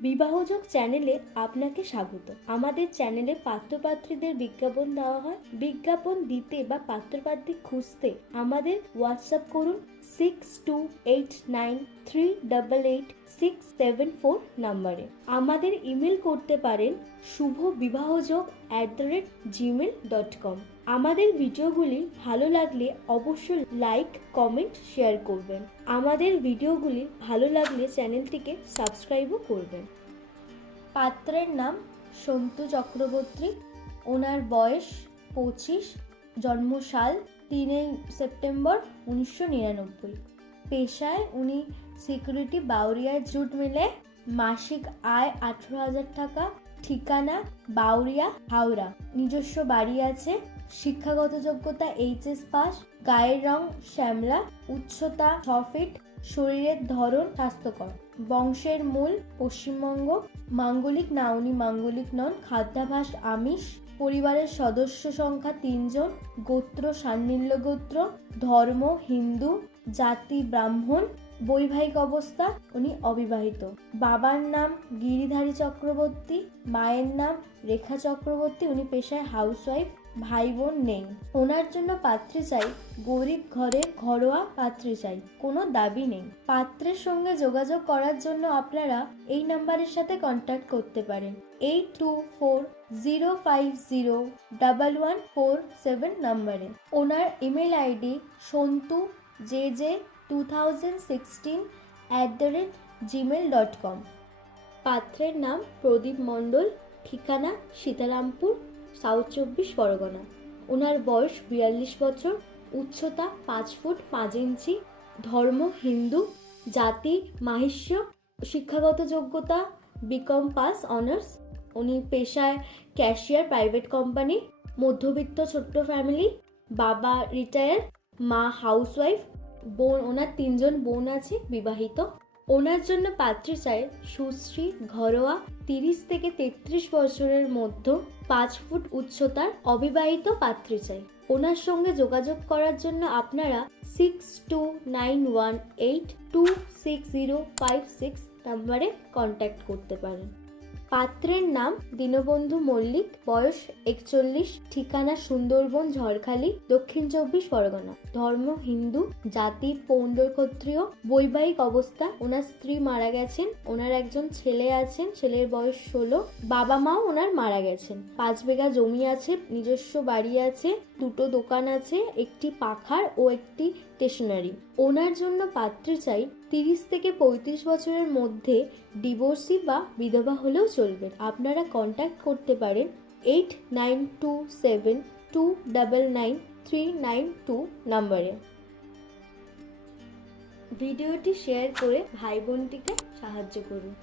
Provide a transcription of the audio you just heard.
বিবাহযোগ চ্যানেলে আপনাকে স্বাগত। আমাদের চ্যানেলে পাত্রপাত্রীদের বিজ্ঞাপন দেওয়া হয়। বিজ্ঞাপন দিতে বা পাত্রপাত্রী খুঁজতে আমাদের হোয়াটসঅ্যাপ করুন 6289388674 নম্বরে। আমাদের ইমেল করতে পারেন shubhobibahoyog@gmail.com। আমাদের ভিডিওগুলি ভালো লাগলে অবশ্যই লাইক, কমেন্ট, শেয়ার করবেন। আমাদের ভিডিওগুলি ভালো লাগলে চ্যানেলটিকে সাবস্ক্রাইবও করবেন। পাত্রের নাম সন্তু চক্রবর্তী। ওনার বয়স 25, জন্মসাল 3 সেপ্টেম্বর 1999। পেশায় উনি সিকিউরিটি, বাউরিয়া জুট মিলে। মাসিক আয় 18,000 টাকা। ঠিকানা বাউরিয়া, হাওড়া। নিজস্ব বাড়ি আছে। শিক্ষাগত যোগ্যতা HS পাস। গায়ের রং শ্যামলা। উচ্চতা 6 ফিট। শরীরের ধরন স্বাস্থ্যকর। বংশের মূল পশ্চিমবঙ্গ। মাঙ্গলিক না, উনি মাঙ্গলিক নন। খাদ্যাভ্যাস আমিষ। পরিবারের সদস্য সংখ্যা 3 জন। গোত্র শাণ্ডিল্য গোত্র। ধর্ম হিন্দু। জাতি ব্রাহ্মণ। বৈবাহিক অবস্থা উনি অবিবাহিত। বাবার নাম গিরিধারী চক্রবর্তী। মায়ের নাম রেখা চক্রবর্তী। উনি পেশায় হাউসওয়াইফ। ভাই বোন নেই। ওনার জন্য পাত্রী চাই গরিব ঘরে, ঘরোয়া পাত্রী চাই, কোনো দাবি নেই। পাত্রের সঙ্গে যোগাযোগ করার জন্য আপনারা এই নাম্বারের সাথে কন্ট্যাক্ট করতে পারেন 8240501147 নম্বরে। ওনার ইমেল আইডি sontu2016@gmail.com। পাত্রের নাম প্রদীপ মণ্ডল। ঠিকানা সীতারামপুর, সাউথ 24 পরগনা। ওনার বয়স 42 বছর। উচ্চতা 5 ফুট 5 ইঞ্চি। ধর্ম হিন্দু। জাতি মাহিষ্য। শিক্ষাগত যোগ্যতা BCom পাস অনার্স। উনি পেশায় ক্যাশিয়ার, প্রাইভেট কোম্পানি। মধ্যবিত্ত ছোট্ট ফ্যামিলি। বাবা রিটায়ার, মা হাউসওয়াইফ। বোন, ওনার 3 জন বোন আছে, বিবাহিত। ওনার জন্য পাত্রী চাই সুশ্রী, ঘরোয়া, 30 থেকে 33 বছরের মধ্যে, 5 ফুট উচ্চতার, অবিবাহিত পাত্রী চাই। ওনার সঙ্গে যোগাযোগ করার জন্য আপনারা 6291826056 নম্বরে কন্ট্যাক্ট করতে পারেন। পাত্রের নাম দীনবন্ধু মল্লিক। বয়স 41। ঠিকানা সুন্দরবন, ঝড়খালি, দক্ষিণ 24 পরগনা। ধর্ম হিন্দু। জাতি পৌণ্ড ক্ষত্রিয়। বৈবাহিক অবস্থা ওনার স্ত্রী মারা গেছেন। ওনার একজন ছেলে আছেন, ছেলের বয়স 16। বাবা মাও ওনার মারা গেছেন। 5 বিঘা জমি আছে। নিজস্ব বাড়ি আছে। 2টো দোকান আছে, একটি পাখার ও একটি স্টেশনারি। ওনার জন্য পাত্রী চাই 30 থেকে 35 বছরের মধ্যে, ডিভোর্সি বা বিধবা হলেও চলবে। আপনারা কন্ট্যাক্ট করতে পারেন 8927299392 নম্বরে। ভিডিওটি শেয়ার করে ভাই বোনটিকে সাহায্য করুন।